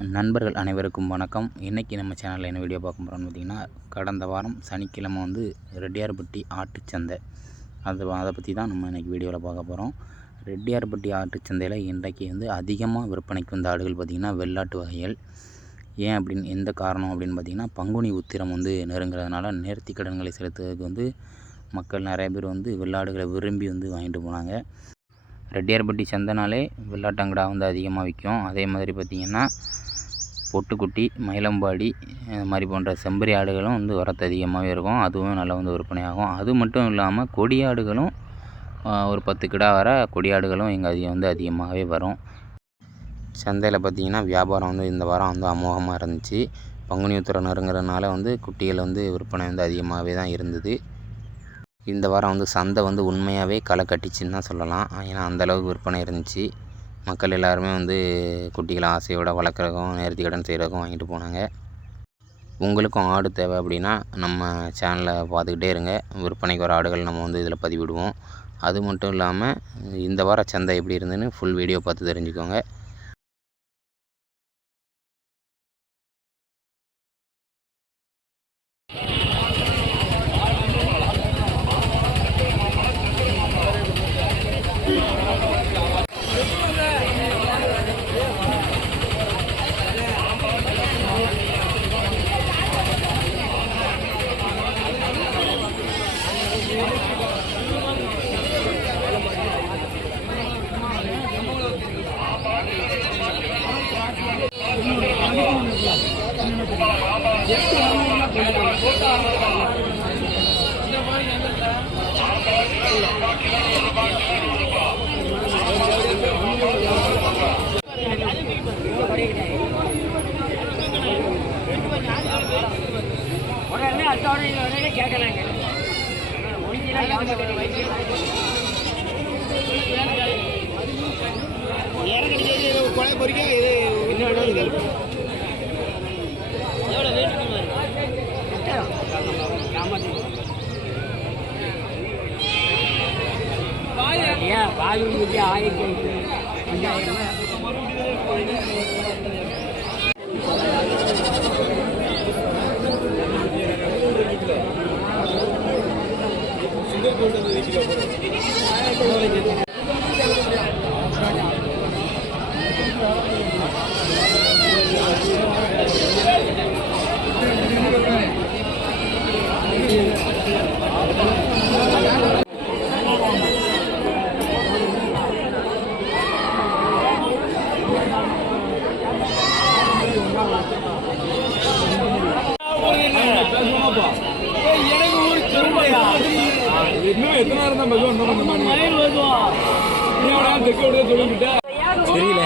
நண்பர்கள் அனைவருக்கும் வணக்கம். இன்றைக்கி நம்ம சேனலில் என்ன வீடியோ பார்க்க போகிறோம்னு பார்த்திங்கன்னா, கடந்த வாரம் சனிக்கிழமை வந்து ரெட்டியார்பட்டி ஆட்டுச்சந்தை அதை பற்றி தான் நம்ம இன்றைக்கி வீடியோவில் பார்க்க போகிறோம். ரெட்டியார்பட்டி ஆட்டுச்சந்தையில் இன்றைக்கு வந்து அதிகமாக விற்பனைக்கு வந்த ஆடுகள் பார்த்திங்கன்னா வெள்ளாட்டு வகைகள். ஏன் அப்படின்னு எந்த காரணம் அப்படின்னு பார்த்திங்கன்னா, பங்குனி உத்திரம் வந்து நெருங்கிறதுனால நேர்த்தி கடன்களை செலுத்துறதுக்கு வந்து மக்கள் நிறைய பேர் வந்து வெள்ளாடுகளை விரும்பி வந்து வாங்கிட்டு போனாங்க. ரெட்டியார்பட்டி சந்தைனாலே வெள்ளாட்டங்கடா வந்து அதிகமாக விற்கும். அதே மாதிரி பார்த்திங்கன்னா பொட்டுக்குட்டி, மயிலம்பாடி இது மாதிரி போன்ற செம்பரி ஆடுகளும் வந்து வரத்து அதிகமாகவே இருக்கும். அதுவும் நல்லா வந்து விற்பனையாகும். அது மட்டும் இல்லாமல் கொடியாடுகளும் ஒரு 10 கிடா வர கொடியாடுகளும் எங்கள் வந்து அதிகமாகவே வரும். சந்தையில் பார்த்திங்கன்னா வியாபாரம் வந்து இந்த வாரம் வந்து அமோகமாக இருந்துச்சு. பங்குனி உத்திரம் நெருங்கிறதுனால வந்து குட்டிகள் வந்து விற்பனை வந்து அதிகமாகவே தான் இருந்தது. இந்த வாரம் வந்து சந்தை வந்து உண்மையாகவே களை கட்டிச்சின்னு தான் சொல்லலாம். ஏன்னா அந்தளவுக்கு விற்பனை இருந்துச்சு. மக்கள் எல்லாருமே வந்து குட்டிகளை ஆசையோடு வளர்க்குறதுக்கும் நேர்த்தி கடன் செய்கிறதுக்கும் வாங்கிட்டு போனாங்க. உங்களுக்கும் ஆடு தேவை அப்படின்னா நம்ம சேனலை பார்த்துக்கிட்டே இருங்க. விற்பனைக்கு வர ஆடுகள் நம்ம வந்து இதில் பதிவிடுவோம். அது மட்டும் இல்லாமல் இந்த வார சந்தை எப்படி இருந்துன்னு ஃபுல் வீடியோ பார்த்து தெரிஞ்சுக்கோங்க. கேட்கறாங்க கொலை பொறிக்க இது இன்னும் பால் 1000 இன்னும் எத்தனை நேரம் தான் தெரியல.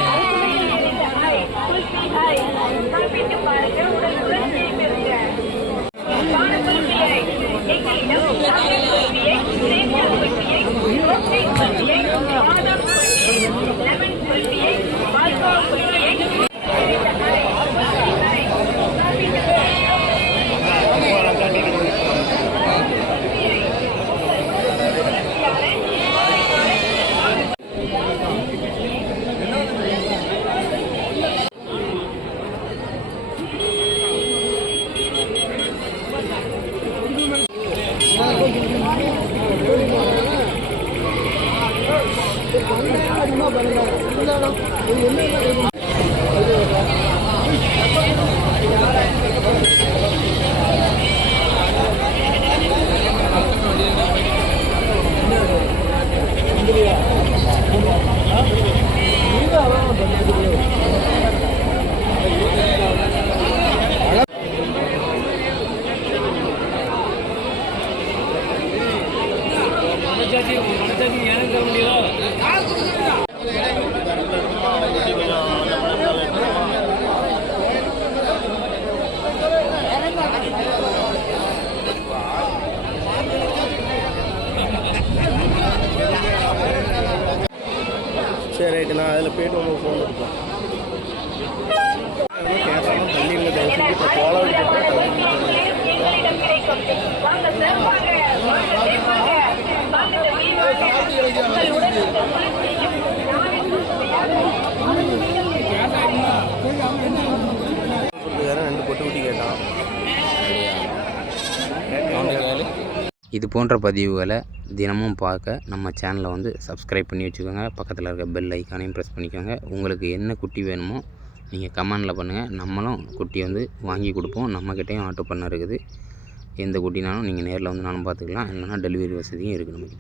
இது போன்ற பதிவுகளை தினமும் பார்க்க நம்ம சேனலை வந்து சப்ஸ்கிரைப் பண்ணி வச்சுக்கோங்க. பக்கத்தில் இருக்க பெல் ஐக்கானையும் ப்ரெஸ் பண்ணிக்கோங்க. உங்களுக்கு என்ன குட்டி வேணுமோ நீங்கள் கமெண்டில் பண்ணுங்கள். நம்மளும் குட்டி வந்து வாங்கி கொடுப்போம். நம்மக்கிட்டேயும் ஆட்டு பண்ணை இருக்குது. எந்த குட்டினாலும் நீங்கள் நேரில் வந்து நானும் பார்த்துக்கலாம். இல்லைனா டெலிவரி வசதியும் இருக்குது நம்மக்கிட்ட.